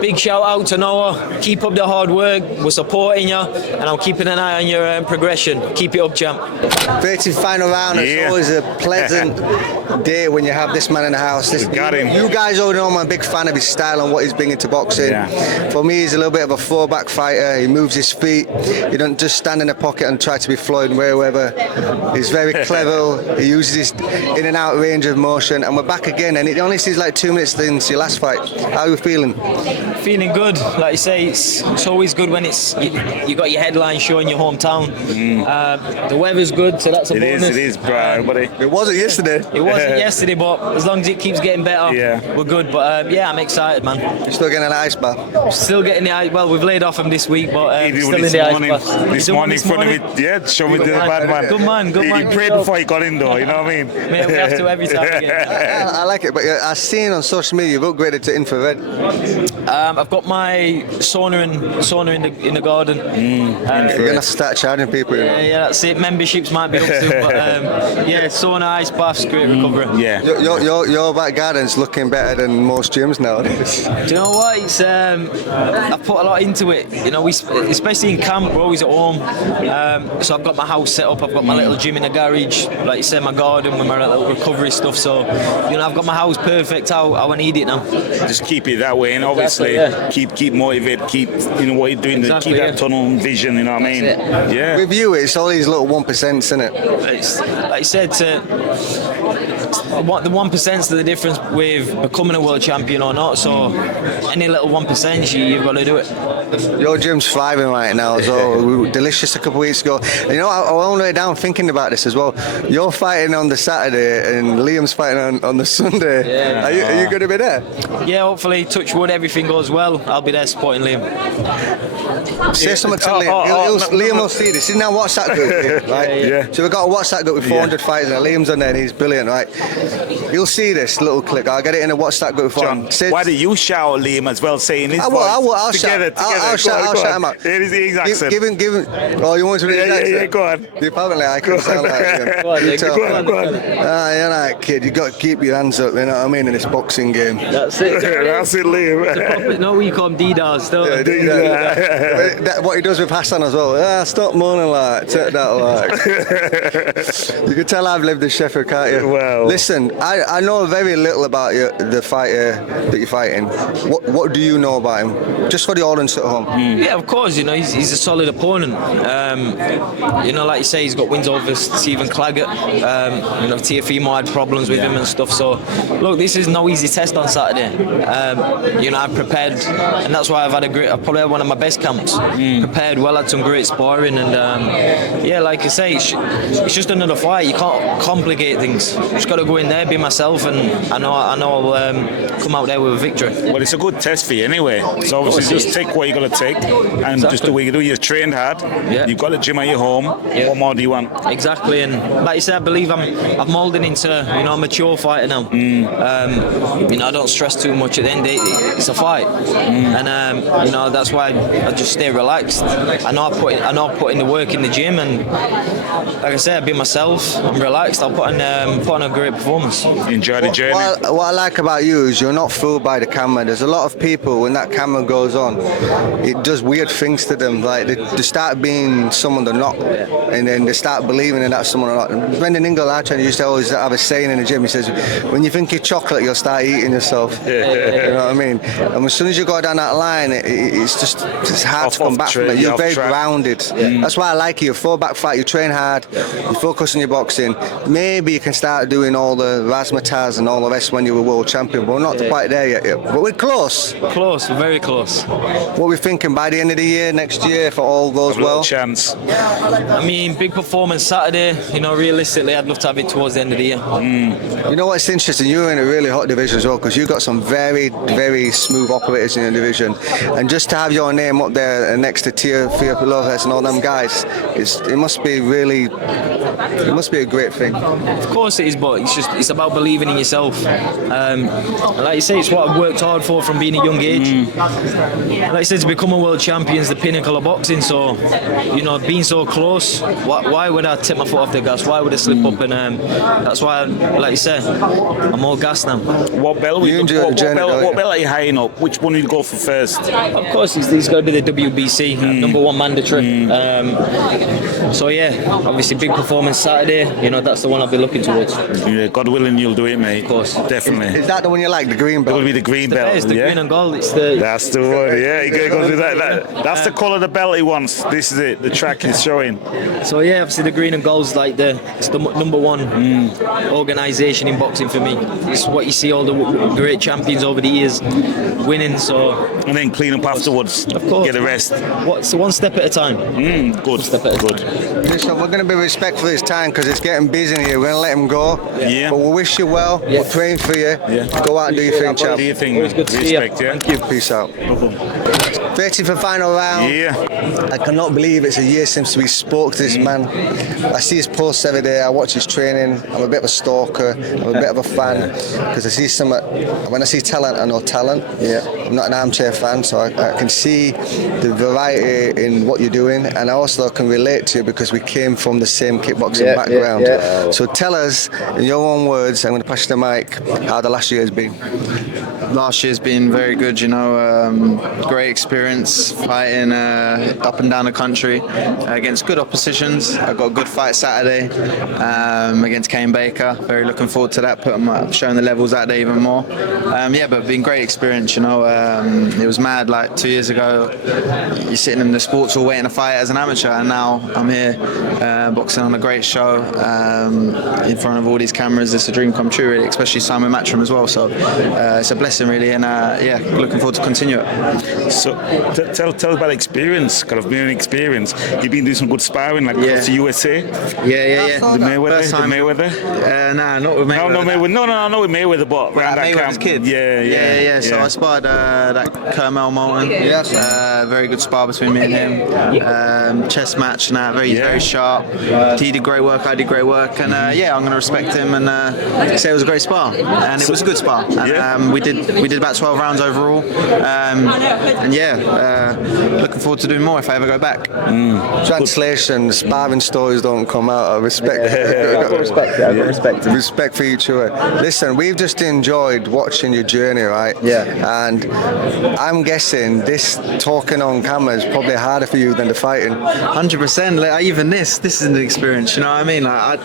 Big shout out to Noah. Keep up the hard work. We're supporting you, and I'm keeping an eye on your progression. Keep it up, champ. 30th final round. It's always a pleasant day when you have this man in the house. Got him. You guys all know I'm a big fan of his style and what he's bringing to boxing. Yeah. For me, he's a little bit of a throwback fighter. He moves his feet. He don't just stand in the pocket and try to be Floyd Mayweather. He's very clever. He uses his in and out range of motion. And we're back again. And it only seems like 2 minutes since your last fight. How are you feeling? Feeling good. Like you say, it's always good when it's you got your headline showing your hometown. The weather's good, so that's a bonus. It is, bro, buddy. It wasn't yesterday. It wasn't yesterday, but as long as it keeps getting better, we're good. But I'm excited, man. You're still getting an ice bath? Still getting the ice. Well, we've laid off him this week, but still in the ice bath. This morning, in front of it, show me the bad man. Good man. He prayed before he got in, though. You know what I mean? Mate, we have to every time again. I like it, but I've seen on social media you've upgraded to infrared. I've got my sauna in the garden. You're gonna have to start charging people. Yeah, that's it. Memberships might be up soon, but sauna, ice baths, great recovery. Yeah. Your back garden's looking better than most gyms nowadays. Do you know what? It's I've put a lot into it. You know, especially in camp, we're always at home. So I've got my house set up. I've got my little gym in the garage, like you said, my garden with my little recovery stuff. So I've got my house perfect how I need it now. Just keep it that way, and obviously keep motivated. Keep what you're doing. Keep that tunnel vision. You know what I mean? Yeah. With you, it's all these little 1%, isn't it? It's, like you said, the 1%'s the difference with becoming a world champion or not. So any little 1%, you've got to do it. Your gym's thriving right now as well. We were delicious a couple of weeks ago. And I was all the way down thinking about this as well. You're fighting on the Saturday and Liam's fighting on the Sunday. Yeah. Are you going to be there? Yeah, hopefully, touch wood, everything goes well. I'll be there supporting Liam. Say something to Liam. Liam will see this. Isn't that WhatsApp group? Right? Yeah. So we've got a WhatsApp group with 400 fighters and Liam's on there and he's brilliant, right? You'll see this little clip. I'll get it in a WhatsApp group for him. Why do you shout Liam as well, saying his voice? I'll shout. I'll shout him out. Here is his accent. Give him. Oh, you want to read his accent? Yeah, go on. Apparently, I can sound like him. Go on. You're like, kid, you got to keep your hands up, you know what I mean, in this boxing game. That's it. That's it, Liam. No, we call him D-Daz, don't we? What he does with Hassan as well. Stop moaning like, take that like. You can tell I've lived in Sheffield, can't you? Well. Listen, I know very little about the fighter that you're fighting. What do you know about him? Just for the audience at home. Yeah, of course, he's a solid opponent. Like you say, he's got wins over Stephen Claggett. Tiafimo had problems with him and stuff. So, look, this is no easy test on Saturday. I've prepared, and that's why I've probably had one of my best camps. Prepared well, had some great sparring, and like I say, it's just another fight. You can't complicate things. Just got to go in there, be myself, and I know I'll come out there with a victory. Well, it's a good test for you anyway. So obviously, just take what you got to take, and just do what you do. You've trained hard. Yeah. You've got a gym at your home. Yeah. What more do you want? Exactly, and like you said, I believe I'm moulding into a mature fighter now. I don't stress too much at the end. It's a fight, and that's why I just stay relaxed. I know I put in the work in the gym, and like I said, I'll be myself. I'm relaxed. I'll put on a great performance. Enjoy the journey. What I like about you is you're not fooled by the camera. There's a lot of people when that camera goes on, it does weird things to them. Like they start being someone they're not, and then they start believing in that someone they're not. Brendan Ingle used to always have a saying in the gym. He says, "When you think you're chocolate, you'll start eating yourself." You know what I mean? And as soon as you go down that line, it's hard to come back from it. You're very grounded. That's why I like you. You're a full-back fight. You train hard. You focus on your boxing. Maybe you can start doing all the razzmatazz and all the rest when you're a world champion. But we're not quite there yet. But we're close. Close. We're very close. What are we thinking by the end of the year, next year, if it all goes well? Chance. I mean, big performance Saturday. Realistically, I'd love to have it towards the end of the year. You know what's interesting? You're in a really hot division as well, because you've got some very, very smooth operators in the division, and just to have your name up there next to Teofimo Lopez and all them guys, it must be a great thing. Of course it is, but it's it's about believing in yourself. And like you say, it's what I've worked hard for from being a young age. Like I said, to become a world champion is the pinnacle of boxing. So, you know, being so close, why would I take my foot off the gas? Why would I slip up? And that's why, like you say, I'm all gassed now. What belt are you hiring up? Which one will you go for first? Of course, it's got to be the WBC, #1 mandatory. So yeah, obviously big performance Saturday. You know, that's the one I'll be looking towards. Yeah, God willing, you'll do it, mate. Of course, definitely. Is that the one you like, the green belt? It will be the green belt. It's the green and gold. That's the one. Yeah, he goes with that. That's the colour of the belt he wants. This is it. The track is showing. So yeah, obviously the green and gold's like it's the #1 organisation in boxing for me. It's what you see all the great champions over the years winning. So and then clean up afterwards. Of course. Get the rest. What's one step at a time? Good. One step at a time. Listen, we're going to be respectful of his time because it's getting busy here. We're going to let him go. Yeah. But we'll wish you well. Yeah. We're praying for you. Yeah. Go out and do your thing, chap. Do your thing. Always good to see you. Respect, yeah. Thank you. Peace out. 30th final round. Yeah. I cannot believe it's a year since we spoke to this man. I see his posts every day. I watch his training. I'm a bit of a stalker. I'm a bit of a fan because I see when I see talent, I know talent. Yeah. I'm not an armchair fan, so I can see the variety in what you're doing, and I also can relate to you because we came from the same kickboxing background. Yeah. So tell us, in your own words, I'm going to pass you the mic, how the last year has been. Last year's been very good, you know, great experience fighting up and down the country against good oppositions. I got a good fight Saturday against Kane Baker. Very looking forward to that, showing the levels out there even more. Yeah, but been great experience, you know. It was mad, like 2 years ago, you're sitting in the sports hall waiting to fight as an amateur, and now I'm here boxing on a great show in front of all these cameras. It's a dream come true, really, especially signing with Matchroom as well. So it's a blessing, really, and yeah, looking forward to continue it. So tell us about experience, kind of being an experience. You've been doing some good sparring, like across the USA. Yeah. The Mayweather. Nah, not with Mayweather. No, Mayweather. No, not with Mayweather, but around that Mayweather's camp. kid. Yeah. So I sparred that Kermel Moulton. Very good spar between me and him. Chess match, very sharp. He did great work, I did great work, and yeah, I'm going to respect him and say it was a great spar, and it was a good spar. And we did about 12 rounds overall, and yeah, looking forward to doing more if I ever go back. Translation: sparring stories don't come out. I respect respect for each other. Listen, we've just enjoyed watching your journey, right? Yeah. And I'm guessing this talking on camera is probably harder for you than the fighting. 100%. Like, even this is an experience. You know what I mean? Like,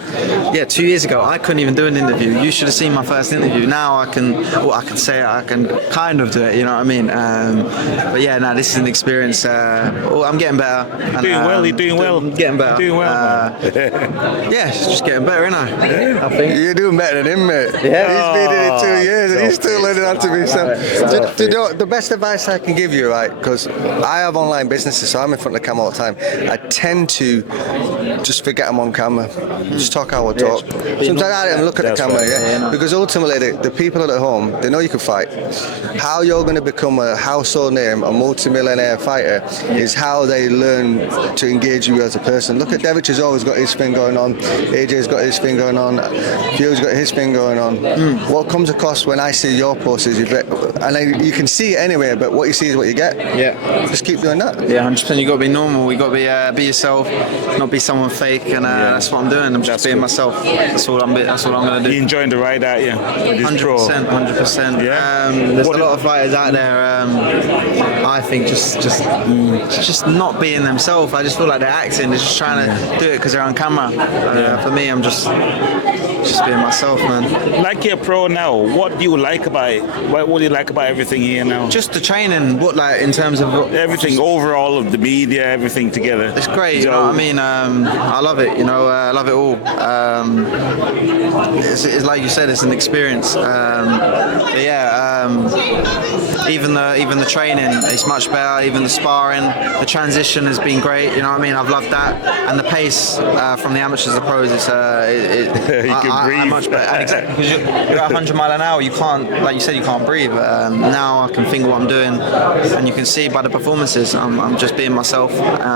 2 years ago, I couldn't even do an interview. You should have seen my first interview. Now I can say it. I can kind of do it. You know what I mean? But yeah, this is an experience. I'm getting better. And, You're doing well. Getting better. Doing well. Yeah, it's just getting better, innit? I think. You're doing better than him, mate. Yeah. He's been in it 2 years and he's still learning how to be himself. You know, the best advice I can give you, right, because I have online businesses, so I'm in front of the camera all the time. I tend to just forget I'm on camera. Just talk how I talk. Sometimes I don't look at the camera, because ultimately the people at home, they know you can fight. How you're going to become a household name, a multi-millionaire fighter, is how they learn to engage you as a person. Look at Devich has always got his thing going on. AJ's got his thing going on. Fuel's got his thing going on. What comes across when I see your posts is you can see it anyway, but what you see is what you get. Yeah. Just keep doing that. Yeah, 100%. You got to be normal. You got to be yourself, not be someone fake, and that's what I'm doing. I'm just being myself. That's all I'm going to do. You enjoying the ride out, 100%. Yeah. There's a lot of fighters out there. I think just not being themselves. I just feel like they're acting. They're just trying to do it because they're on camera. For me, I'm just being myself, man. Like you're pro now, what do you like about it? What do you like about everything here now? Just the training. What, like, in terms of everything overall of the media, everything together. It's great. You know what I mean? I love it. You know, I love it all. It's like you said, it's an experience. even the training is much better. Even the sparring, the transition has been great. You know what I mean? I've loved that, and the pace from the amateurs to the pros is I'm much better. And exactly, because you're at 100 mile an hour, you can't, like you said, you can't breathe. Now I can think what I'm doing, and you can see by the performances, I'm just being myself,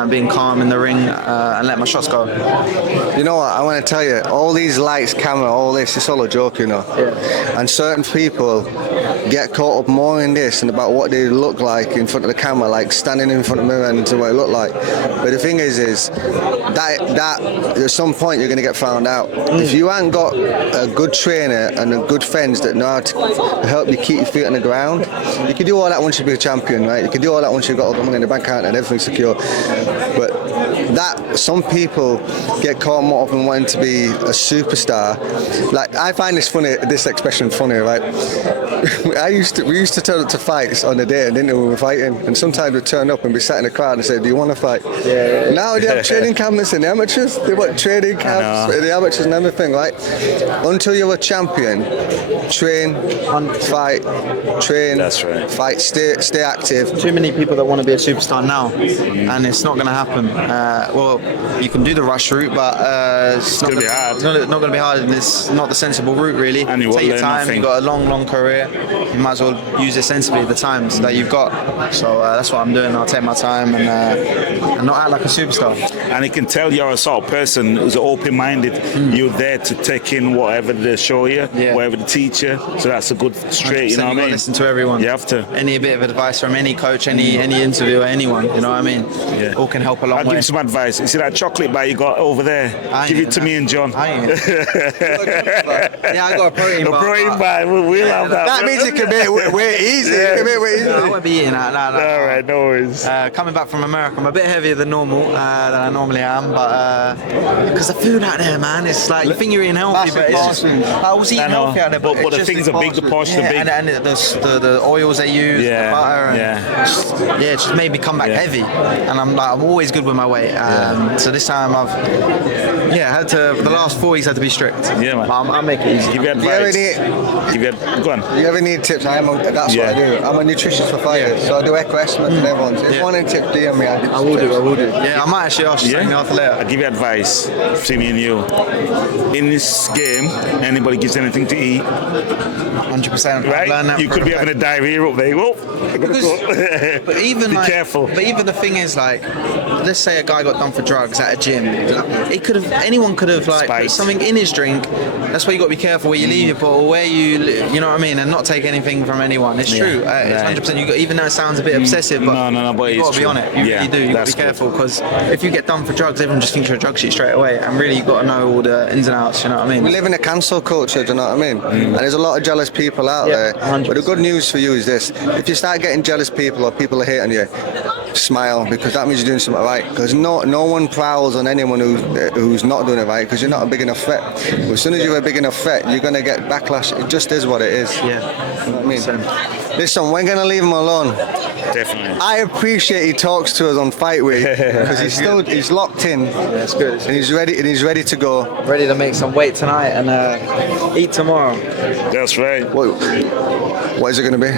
being calm in the ring, and let my shots go. You know what, I want to tell you, all these lights, camera, all this, it's all a joke, you know. Yeah. And certain people get caught up more in this and about what they look like in front of the camera, like standing in front of the mirror and to what it look like. But the thing is that at some point you're going to get found out. If you ain't got a good trainer and a good friends that know how to help you keep your feet on the ground, you can do all that once you be a champion, right? You can do all that once you've got all the money in the bank account and everything's secure. But that some people get caught more up in wanting to be a superstar. Like, I find this expression funny, right? We used to turn up to fights on the day and didn't know we were fighting, and sometimes we'd turn up and be sat in the crowd and say, do you want to fight? Yeah. Now they have training cameras in the amateurs. They want training cameras in the amateurs and everything, right? Until you're a champion, train, fight, train, that's right. Fight, stay active. Too many people that want to be a superstar now, and it's not going to happen. Well, you can do the rush route, but it's not going to be hard. It's not going to be hard, and it's not the sensible route, really. And you take your time. Nothing. You've got a long career. You might as well use it sensibly the times that you've got. So that's what I'm doing. I'll take my time and not act like a superstar. And it can tell you're a sort of person who's open-minded. You're there to take in whatever they show you, whatever they teach you. So that's a good straight. You know what I mean? Listen to everyone. You have to. Any bit of advice from any coach, any interviewer, anyone. You know what I mean? Yeah. All can help a long I'll way. give you some advice. You see that chocolate bar you got over there? Give it to me and John. I got a protein bar. A protein bar. We'll have that. That means it can be way easy. It can be way easy. I won't be eating that. No. All right, no worries. Coming back from America, I'm a bit heavier than normal, than I normally am, but because the food out there, man, it's like you think you're eating healthy, but it's just, I was eating healthy out there, but the things are big, the portions are big. And the oils they use, the butter, and it just made me come back heavy, and I'm always good with my weight. So this time I've had to, for the last 4 weeks, had to be strict. Yeah, man. I'll make it easy. Give you advice. Go on. You ever need tips? That's what I do. I'm a nutritionist for fighters, so I do echo estimates and everyone. If you want any tips, DM me. I will do. Yeah, I might actually ask you something after later. I'll give you advice between me and you. In this game, anybody gives anything to eat. 100%. Right? You could be having a diarrhea up there. But even be careful. But even the thing is, like, let's say a guy got done for drugs at a gym. Anyone could have put something in his drink. That's why you got to be careful where you leave your bottle, where you know what I mean, and not take anything from anyone. It's true. It's 100%. Even though it sounds a bit obsessive, but but you got to be on it. You really do. You got to be careful, because if you get done for drugs, everyone just thinks you're a drug sheet straight away. And really, you got to know all the ins and outs. You know what I mean? We live in a cancel culture. Do you know what I mean? And there's a lot of jealous people out there. 100%. But the good news for you is this: if you start getting jealous people or people are hating you, smile, because that means you're doing something right. Because no one prowls on anyone who's not doing it right, because you're not a big enough threat. But as soon as you're a big enough threat, you're going to get backlash. It just is what it is. Yeah. You know what I mean? Listen, we're going to leave him alone. Definitely. I appreciate he talks to us on fight week, because he's locked in. Yeah, it's good. And he's ready to go. Ready to make some weight tonight and eat tomorrow. That's right. What is it going to be?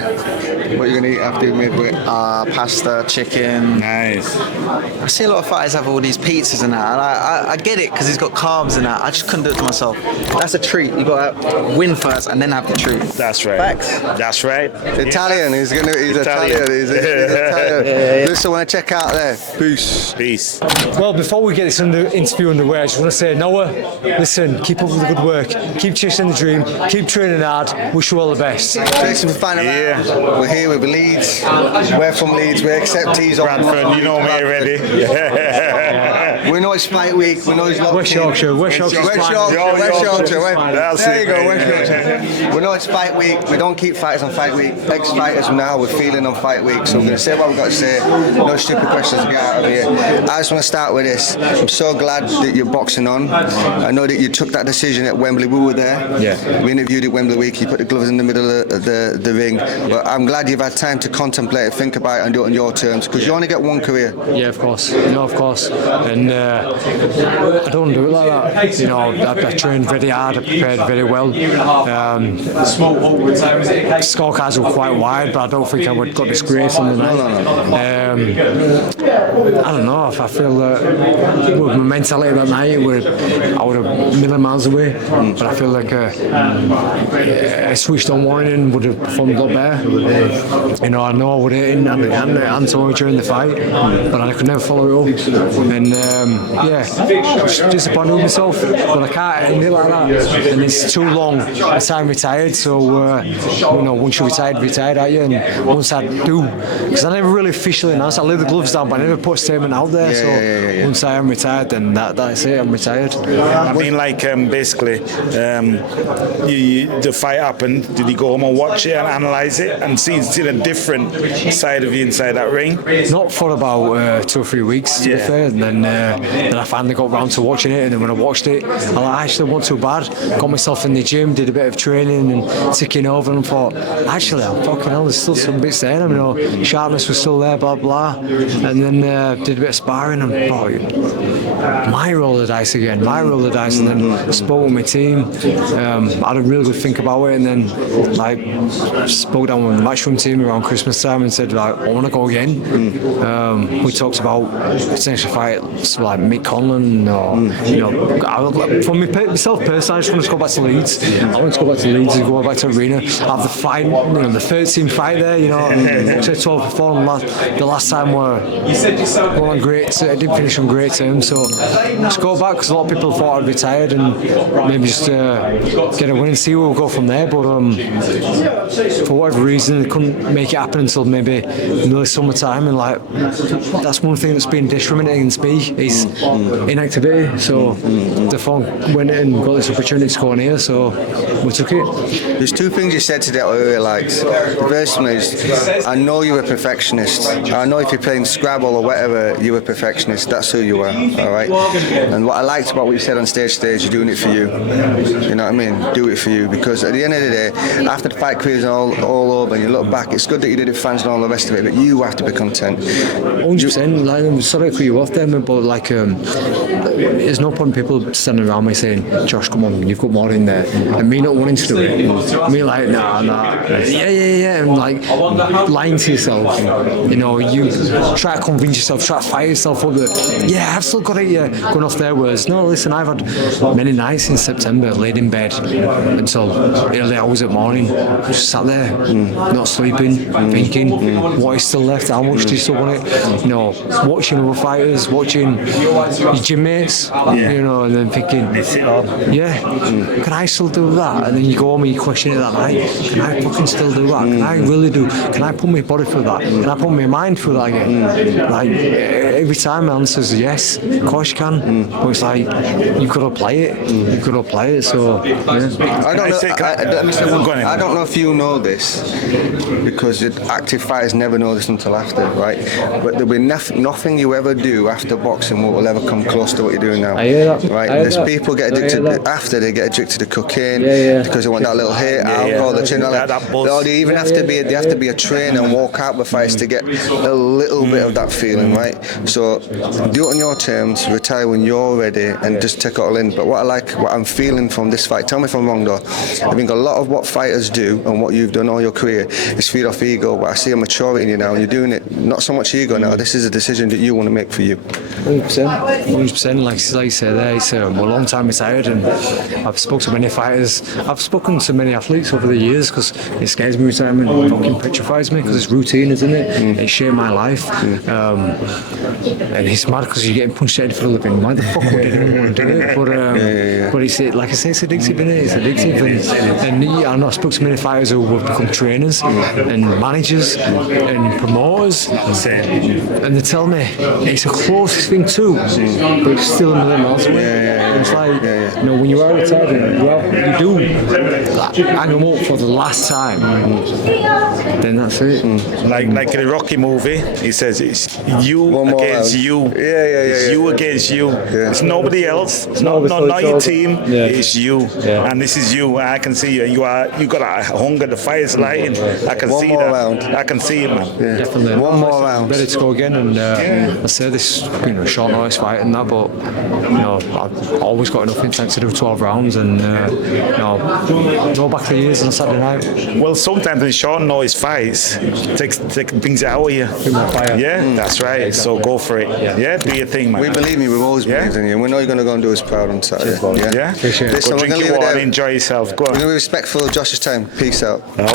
What are you going to eat after you made weight? Pasta, chicken. Nice. I see a lot of fighters have all these pizzas and that, and I get it because it's got carbs and that. I just couldn't do it to myself. That's a treat. You got to win first and then have the treat. That's right. Facts. That's right. Italian. He's Italian. He's Italian. Yeah. Listen, when I check out there. Peace. Well, before we get this interview underway, I just want to say, Noah, listen, keep up with the good work, keep chasing the dream, keep training hard. Wish you all the best. Jason, we're here with Leeds. We're from Leeds. We accept teas off Bradford, you know me already. We know it's fight week. We know it's not. West Yorkshire. West Yorkshire. There you go, West Yorkshire. We know it's fight week. We don't keep fighters on fight week. Ex-fighters now, we're feeling on fight week. So we're going to say what we've got to say. No stupid questions to get out of here. I just want to start with this. I'm so glad that you're boxing on. I know that you took that decision at Wembley. We were there. Yeah. We interviewed at Wembley week. You put the gloves in the middle of the ring. But I'm glad you've had time to contemplate, think about it, and do it on your terms, because you only get one career. Yeah, of course. No, of course. And I don't do it like that. You know, I trained very hard, I prepared very well. Scorecards were quite wide, but I don't think I would got disgraced on the night. I don't know. I feel that with my mentality that night, I would have a million miles away. But I feel like a switched on Warrington would have performed a lot better. You know, I know I would have hit Antonio during the fight, but I could never follow it up. And just disappointed with myself. But I can't end it like that. And it's too long. It's time retired. So you know, once you're retired, aren't you? And once I do, because I never really officially announced. I laid the gloves down, but I never put a statement out there. Once I am retired, then that's it. I'm retired. I mean, like basically, the fight happened. Did you go home and watch it and analyse it and see a different side of you inside that ring? Not for about 2 or 3 weeks, to be fair. And then I finally got round to watching it. And then when I watched it, I actually wasn't too bad. Got myself in the gym, did a bit of training and ticking over, and thought, actually, I'm fucking hell. There's still some bits there. You know, sharpness was still there, blah blah. And then did a bit of sparring and thought, my roll of the dice again, my roll of the dice. And then spoke with my team. Had a really good think about it, and then like spoke down with the Matchroom team around Christmas time and said, like, I want to go again. We talked about potential fights like Mick Conlon, or you know, for myself personally, I just want to go back to Leeds. I want to go back to Leeds and go back to Arena, have the fight, you know, the 13 fight there, you know. So 12 before the last time were on great, didn't finish on great terms. So let's go back, because a lot of people thought I'd retired and maybe just get a win and see where we'll go from there. But for whatever reason, they couldn't make it happen until maybe nearly summertime, and like that's one thing that's been discriminating against me is inactivity. So the phone went in and got this opportunity to go on here, so we took it. There's two things you said today I really liked. The first one is, I know you're a perfectionist. I know if you're playing Scrabble or whatever, you're a perfectionist. That's who you are, all right? And what I liked about what you said on stage today is you're doing it for you. You know what I mean? Do it for you, because at the end of the day, after the fight career's all over and you look back, it's good that you did it for fans and all the rest of it, but you have to be content. 100%. Like, I'm sorry to cut you off there, but like, there's no point in people standing around me saying, Josh, come on, you've got more in there, and me not wanting to do it. Me like, nah, yeah, and like lying to yourself. You know, you try to convince yourself, try to fire yourself up that, yeah, I've still got it, going off their words. No, listen, I've had many nights in September laid in bed until early hours of morning, just sat there, not sleeping, thinking, what is still left, how much do you still want it? You know, watching other fighters, watching your gym mates, you know, and then thinking, can I still do that? And then you go home and you question it that night, can I fucking still do that? Can I really do? Can I put my body through that? Can I put my mind through that again? Like, every time my answer is yes, of course you can, but it's like, you've got to play it, so I don't know if you know this, because the active fighters never know this until after, right? But there'll be nothing you ever do after boxing will ever come close to what you're doing now. I hear that. Right? There's people get addicted after they get addicted to cocaine because they want that little hit, alcohol, the chin, or they even have to be a trainer and walk out the fights to get a little bit of that feeling, right? So do it on your terms, retire when you're ready, and just take it all in. But what I'm feeling from this fight, tell me if I'm wrong though, I think a lot of what fighters do and what you've done all your career is feed off ego, but I see a maturity in you now, and you're doing it not so much ego now. This is a decision that you want to make for you. 100%. Like you said there, it's a long time retired, and I've spoken to many fighters. I've spoken to many athletes over the years, because it scares me retirement. It fucking petrifies me, because it's routine, isn't it? It shaped my life. And it's mad because you're getting punched out for a living. Why the fuck would anyone want to do it? But it's, like I say, it's addictive, isn't it? It's addictive. And I know I spoke to many fighters who have become trainers and managers and promoters, and they tell me it's the closest thing to, but it's still a million miles away. It's like, you know, when you are retired, you do hang them up for the last time, then that's it. Like in the Rocky movie, he says it's you against you. It's you against you. It's nobody else. It's not your team. It's you, and this is you. I can see you. You got a hunger. The fire's lighting. I can see that. I can see it, man. Definitely. One more round. Ready to go again, and I say this, short notice fight and that, but you know, I've always got enough intent to do 12 rounds, and you know, go back 3 years on a Saturday night. Well, sometimes in short notice fights, brings it out of you. Yeah, that's right. Exactly. So go for it. Yeah, do your thing, man. We believe me, we've always believed in you. We know you're going to go and do us proud on Saturday. Yeah. Listen, go drink your water and enjoy yourself. Go on. We're going to be respectful of Josh's time. Peace out. No.